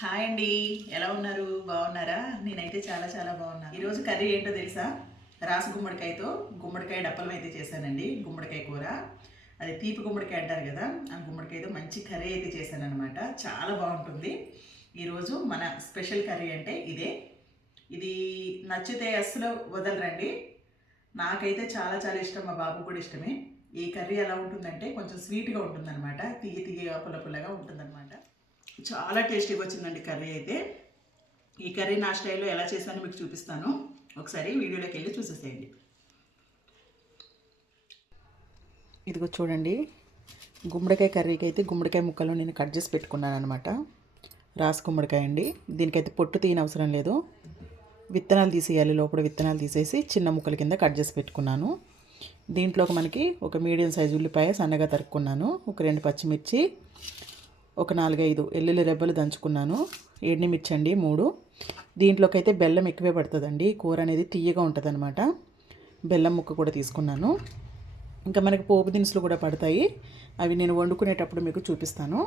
Hi అండి. ఎలా ఉన్నారు? బాగున్నారా? నేనైతే చాలా చాలా బాగున్నాను ఈరోజు కర్రీ ఏంటో తెలుసా? రాసు గుమ్మడికాయతో గుమ్మడికాయ డప్పలం అయితే చేశానండి. గుమ్మడికాయ కూర. అది తీపి గుమ్మడికాయ అంటారు కదా ఆ గుమ్మడికాయతో మంచి కర్రీ అయితే చేశాను అనమాట చాలా బాగుంటుంది. ఈరోజు మన స్పెషల్ కర్రీ అంటే ఇదే. ఇది నచ్చితే అస్సలు వదలరండి. నాకైతే చాలా చాలా ఇష్టం మా బాబు కూడా ఇష్టమే. ఈ కర్రీ ఎలా ఉంటుందంటే కొంచెం స్వీట్గా ఉంటుందన్నమాట. తీయ తీయ పుల్ల పుల్లగా ఉంటుందన్నమాట. చాలా టేస్టీగా వచ్చిందండి కర్రీ అయితే. ఈ కర్రీ నా స్టైల్లో ఎలా చేశానో మీకు చూపిస్తాను. ఒకసారి వీడియోలోకి వెళ్ళి చూసేసేయండి. ఇదిగో చూడండి. గుమ్మడికాయ కర్రీకి అయితే గుమ్మడికాయ ముక్కలు నేను కట్ చేసి పెట్టుకున్నాను అనమాట రాసు గుమ్మడికాయ అండి. దీనికైతే పొట్టు తీయని అవసరం లేదు. విత్తనాలు తీసేయాలి లోపల విత్తనాలు తీసేసి చిన్న ముక్కల కింద కట్ చేసి పెట్టుకున్నాను. దీంట్లోకి మనకి ఒక మీడియం సైజు ఉల్లిపాయ సన్నగా తరుక్కున్నాను. ఒక రెండు పచ్చిమిర్చి ఒక నాలుగైదు ఎల్లుల్లి రెబ్బలు దంచుకున్నాను. ఏడ్నిమి అండి మూడు. దీంట్లోకైతే బెల్లం ఎక్కువే పడుతుందండి. కూర అనేది తీయగా ఉంటుందన్నమాట. బెల్లం ముక్క కూడా తీసుకున్నాను. ఇంకా మనకి పోపు దినుసులు కూడా పడతాయి. అవి నేను వండుకునేటప్పుడు మీకు చూపిస్తాను.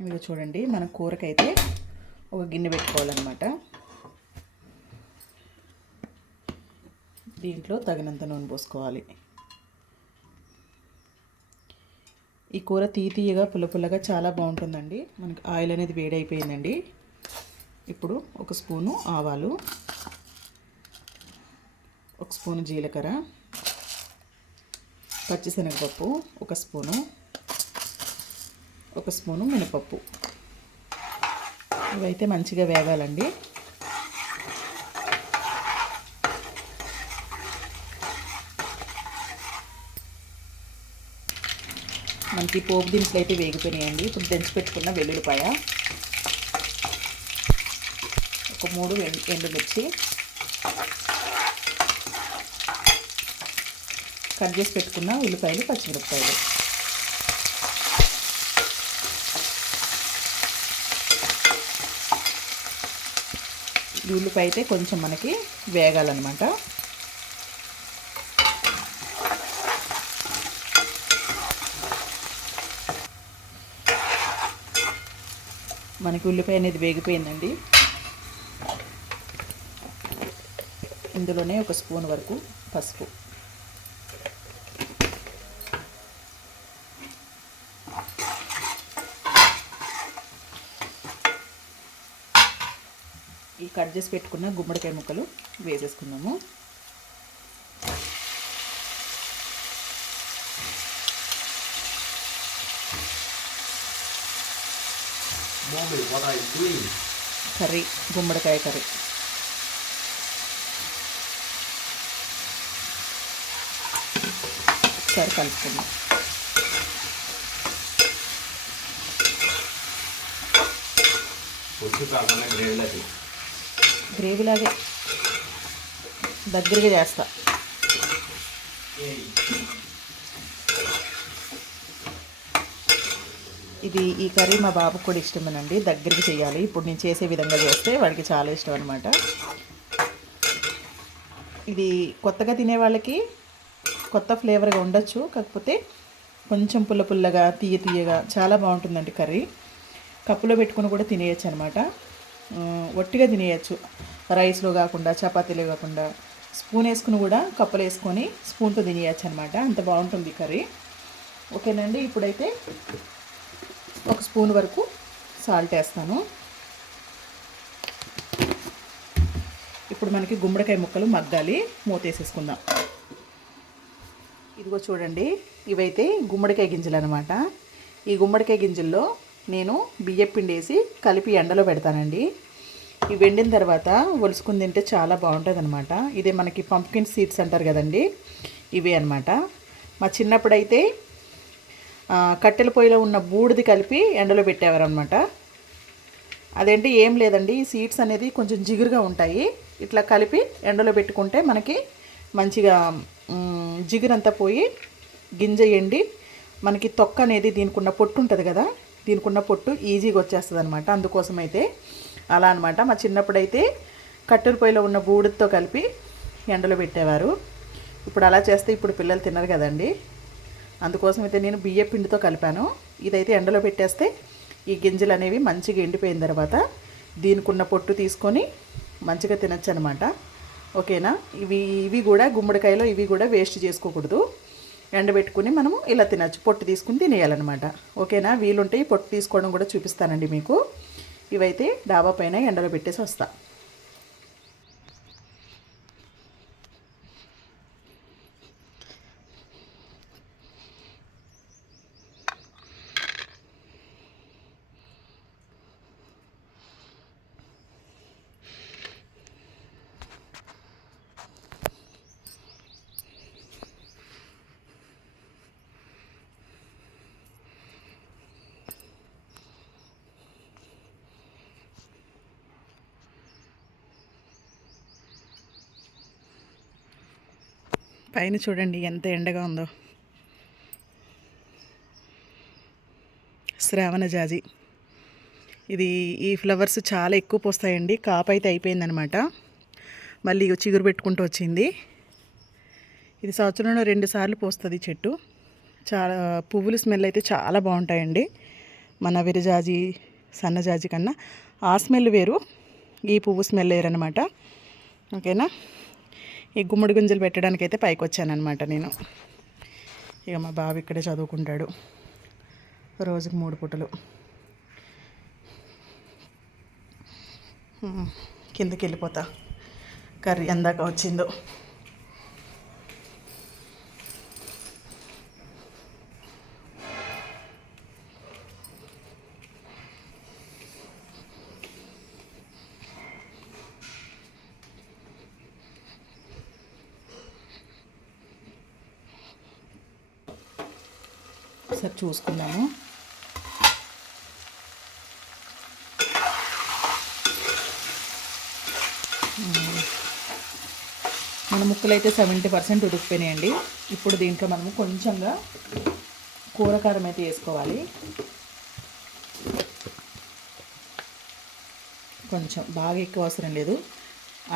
ఇదిగో చూడండి మన కూరకైతే ఒక గిన్నె పెట్టుకోవాలన్నమాట. దీంట్లో తగినంత నూనె పోసుకోవాలి. ఈ కూర తీతీయగా తీయగా పుల్ల పుల్లగా చాలా బాగుంటుందండి. మనకి ఆయిల్ అనేది వేడైపోయిందండి. ఇప్పుడు ఒక స్పూను ఆవాలు ఒక స్పూను జీలకర్ర పచ్చిశనగపప్పు ఒక స్పూను ఒక స్పూను మినపప్పు. ఇవైతే మంచిగా వేగాలండి. మనకి పోపు దినుసులు అయితే వేగిపోయినాయండి. ఇప్పుడు దంచి పెట్టుకున్న వెల్లుల్లిపాయ. ఒక మూడు ఎండుమిర్చి. కట్ చేసి పెట్టుకున్న ఉల్లిపాయలు పచ్చిమిరపకాయలు. ఉల్లిపాయ అయితే కొంచెం మనకి వేగాలన్నమాట. మనకి ఉల్లిపాయ అనేది వేగిపోయిందండి. ఇందులోనే ఒక స్పూన్ వరకు పసుపు. ఈ కట్ చేసి పెట్టుకున్న గుమ్మడికాయ ముక్కలు వేసేసుకుందాము. Mommy, what are you doing? Curry గుమ్మడికాయ కర్రీ ఒకసారి కలుపుకుందాం. గ్రేవీలాగే దగ్గరగా చేస్తా. ఇది ఈ కర్రీ మా బాబుకు కూడా ఇష్టమేనండి. దగ్గరికి చేయాలి. ఇప్పుడు నేను చేసే విధంగా చేస్తే వాడికి చాలా ఇష్టం అనమాట ఇది కొత్తగా తినే వాళ్ళకి కొత్త ఫ్లేవర్గా ఉండొచ్చు. కాకపోతే కొంచెం పుల్ల పుల్లగా తీయ తీయగా చాలా బాగుంటుందండి కర్రీ. కప్పులో పెట్టుకుని కూడా తినేయచ్చు అనమాట ఒట్టిగా తినేయచ్చు. రైస్లో కాకుండా చపాతీలో కాకుండా స్పూన్ వేసుకుని కూడా కప్పులు వేసుకొని స్పూన్తో తినేయచ్చు అనమాట అంత బాగుంటుంది కర్రీ. ఓకేనండి. ఇప్పుడైతే ఒక స్పూన్ వరకు సాల్ట్ వేస్తాను. ఇప్పుడు మనకి గుమ్మడికాయ ముక్కలు మగ్గాలి. మూతేసేసుకుందాం ఇదిగో చూడండి ఇవైతే గుమ్మడికాయ గింజలు అనమాట ఈ గుమ్మడికాయ గింజల్లో నేను బియ్యం పిండి వేసి కలిపి ఎండలో పెడతానండి. ఇవి ఎండిన తర్వాత ఒలుసుకుని తింటే చాలా బాగుంటుంది అనమాట ఇదే మనకి పంప్కిన్ సీడ్స్ అంటారు కదండి ఇవే అనమాట మా చిన్నప్పుడైతే కట్టెల పొయ్యిలో ఉన్న బూడిది కలిపి ఎండలో పెట్టేవారనమాట అదేంటి ఏం లేదండి. ఈ సీడ్స్ అనేది కొంచెం జిగురుగా ఉంటాయి. ఇట్లా కలిపి ఎండలో పెట్టుకుంటే మనకి మంచిగా జిగురంతా పోయి గింజ ఎండి మనకి తొక్క అనేది దీనికి ఉన్న పొట్టు ఉంటుంది కదా దీనికి ఉన్న పొట్టు ఈజీగా వచ్చేస్తుంది అనమాట అందుకోసం అయితే అలా అనమాట మా చిన్నప్పుడైతే కట్టెల పొయ్యిలో ఉన్న బూడిదతో కలిపి ఎండలో పెట్టేవారు. ఇప్పుడు అలా చేస్తే ఇప్పుడు పిల్లలు తినరు కదండి. అందుకోసం అయితే నేను బియ్య పిండితో కలిపాను. ఇదైతే ఎండలో పెట్టేస్తే ఈ గింజలు అనేవి మంచిగా ఎండిపోయిన తర్వాత దీనికున్న పొట్టు తీసుకొని మంచిగా తినచ్చు అనమాట ఓకేనా? ఇవి ఇవి కూడా గుమ్మడికాయలో ఇవి కూడా వేస్ట్ చేసుకోకూడదు. ఎండబెట్టుకుని మనము ఇలా తినచ్చు. పొట్టు తీసుకుని తినేయాలన్నమాట. ఓకేనా? వీలుంటే ఈ పొట్టు తీసుకోవడం కూడా చూపిస్తానండి మీకు. ఇవైతే డాబా పైన ఎండలో పెట్టేసి వస్తాను పైన చూడండి ఎంత ఎండగా ఉందో. శ్రావణ జాజి. ఇది ఈ ఫ్లవర్స్ చాలా ఎక్కువ పోస్తాయండి. కాపు అయితే అయిపోయిందనమాట. మళ్ళీ చిగురు పెట్టుకుంటూ వచ్చింది. ఇది సంవత్సరంలో రెండు సార్లు పోస్తుంది చెట్టు. చాలా పువ్వులు స్మెల్ అయితే చాలా బాగుంటాయండి. మన విరజాజి సన్నజాజి కన్నా. ఆ స్మెల్ వేరు. ఈ పువ్వు స్మెల్ వేరనమాట. ఓకేనా? ఈ గుమ్మడి గుంజలు పెట్టడానికి అయితే పైకి వచ్చానమాట నేను. ఇక మా బాబు ఇక్కడే చదువుకుంటాడు. రోజుకి మూడు పూటలు. కిందకి వెళ్ళిపోతా కర్రీ ఎందాక వచ్చిందో. ఒకసారి చూసుకుందాము. మన ముక్కలు అయితే సెవెంటీ పర్సెంట్ ఉడికిపోయినాయండి. ఇప్పుడు దీంట్లో మనము కొంచెంగా కూరకారం అయితే వేసుకోవాలి. కొంచెం బాగా ఎక్కువ అవసరం లేదు.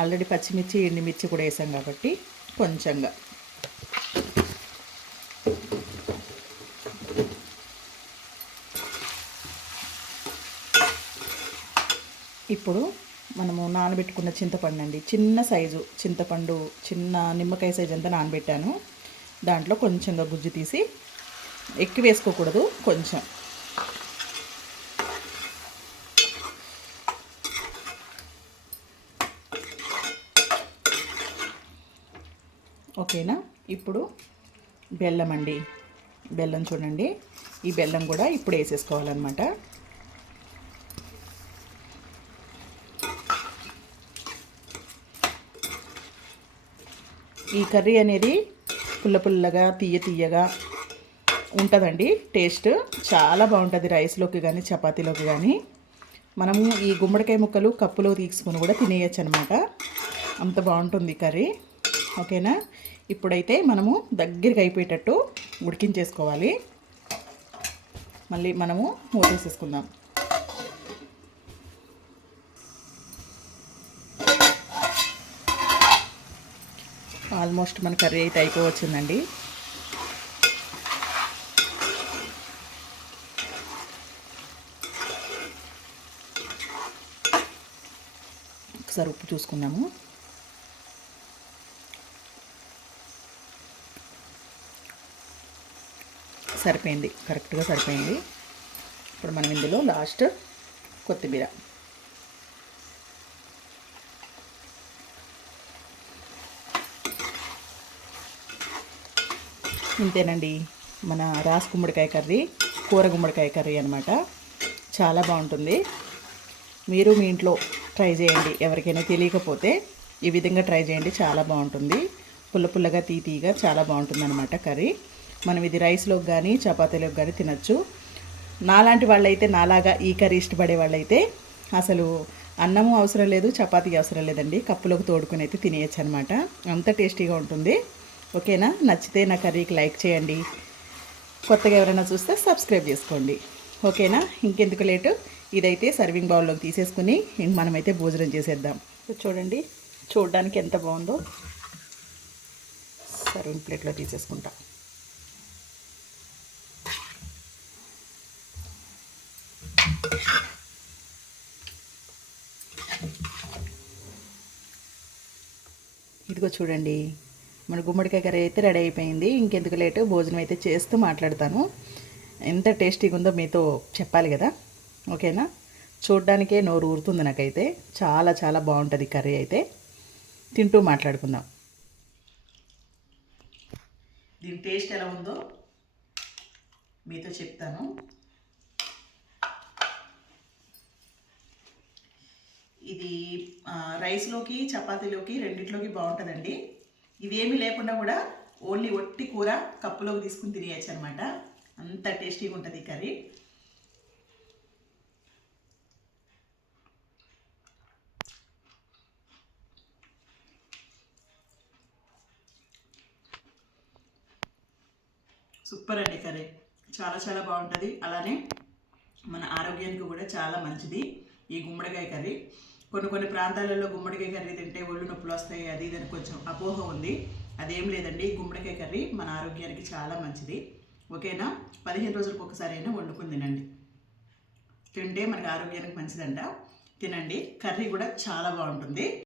ఆల్రెడీ పచ్చిమిర్చి ఎండుమిర్చి కూడా వేసాం కాబట్టి కొంచెంగా. ఇప్పుడు మనము నానబెట్టుకున్న చింతపండు అండి చిన్న సైజు చింతపండు చిన్న నిమ్మకాయ సైజు అంతా నానబెట్టాను. దాంట్లో కొంచెంగా గుజ్జు తీసి ఎక్కువ వేసుకోకూడదు కొంచెం. ఓకేనా? ఇప్పుడు బెల్లం అండి. బెల్లం చూడండి. ఈ బెల్లం కూడా ఇప్పుడు వేసేసుకోవాలన్నమాట. ఈ కర్రీ అనేది పుల్ల పుల్లగా తీయ తీయగా ఉంటుందండి. టేస్ట్ చాలా బాగుంటుంది రైస్లోకి కానీ చపాతీలోకి కానీ మనము ఈ గుమ్మడికాయ ముక్కలు కప్పులో తీసుకుని కూడా తినేయచ్చు అనమాట అంత బాగుంటుంది కర్రీ. ఓకేనా? ఇప్పుడైతే మనము దగ్గరికి అయిపోయేటట్టు ఉడికించేసుకోవాలి. మళ్ళీ మనము మూసేసేసుకుందాం ఆల్మోస్ట్ మన కర్రీ అయితే అయిపోవచ్చిందండి. ఒకసారి ఉప్పు చూసుకుందాము. సరిపోయింది. కరెక్ట్గా సరిపోయింది. ఇప్పుడు మనం ఇందులో లాస్ట్ కొత్తిమీర. ఇంతేనండి మన రాస్ గుమ్మడికాయ కర్రీ కూర గుమ్మడికాయ కర్రీ అనమాట చాలా బాగుంటుంది. మీరు మీ ఇంట్లో ట్రై చేయండి. ఎవరికైనా తెలియకపోతే ఈ విధంగా ట్రై చేయండి. చాలా బాగుంటుంది. పుల్ల పుల్లగా తీ తీగా చాలా బాగుంటుంది అనమాట కర్రీ. మనం ఇది రైస్లోకి కానీ చపాతీలోకి కానీ తినచ్చు. నాలాంటి వాళ్ళైతే నాలాగా ఈ కర్రీ ఇష్టపడే వాళ్ళైతే అసలు అన్నము అవసరం లేదు చపాతీ అవసరం లేదండి. కప్పులోకి తోడుకుని అయితే తినేయచ్చు అనమాట అంత టేస్టీగా ఉంటుంది. ఓకేనా? నచ్చితే నా కర్రీకి లైక్ చేయండి. కొత్తగా ఎవరైనా చూస్తే సబ్స్క్రైబ్ చేసుకోండి. ఓకేనా? ఇంకెందుకు లేటు? ఇదైతే సర్వింగ్ బౌల్లోకి తీసేసుకుని మనమైతే భోజనం చేసేద్దాం. చూడండి చూడడానికి ఎంత బాగుందో. సర్వింగ్ ప్లేట్లో తీసేసుకుంటాం. ఇదిగో చూడండి. మన గుమ్మడికాయ కర్రీ అయితే రెడీ అయిపోయింది. ఇంకెందుకు లేటు? భోజనం అయితే చేస్తూ మాట్లాడతాను. ఎంత టేస్టీగా ఉందో మీతో చెప్పాలి కదా. ఓకేనా? చూడ్డానికే నోరు ఊరుతుంది నాకైతే. చాలా చాలా బాగుంటుంది కర్రీ అయితే. తింటూ మాట్లాడుకుందాం. దీని టేస్ట్ ఎలా ఉందో మీతో చెప్తాను. ఇది రైస్లోకి చపాతీలోకి రెండిట్లోకి బాగుంటుందండి. ఇవేమీ లేకుండా కూడా ఓన్లీ ఒట్టి కూర కప్పులోకి తీసుకుని తినేయచ్చు అనమాట అంత టేస్టీగా ఉంటుంది ఈ కర్రీ. సూపర్ అండి కర్రీ. చాలా చాలా బాగుంటుంది. అలానే మన ఆరోగ్యానికి కూడా చాలా మంచిది ఈ గుమ్మడికాయ కర్రీ. కొన్ని కొన్ని ప్రాంతాలలో గుమ్మడికాయ కర్రీ తింటే ఒళ్ళు నొప్పులు వస్తాయి అది ఇది అని కొంచెం అపోహ ఉంది. అదేం లేదండి గుమ్మడికాయ కర్రీ మన ఆరోగ్యానికి చాలా మంచిది. ఓకేనా? పదిహేను రోజులకు ఒకసారి అయినా వండుకుని తినండి. తింటే మనకి ఆరోగ్యానికి మంచిదంట. తినండి. కర్రీ కూడా చాలా బాగుంటుంది.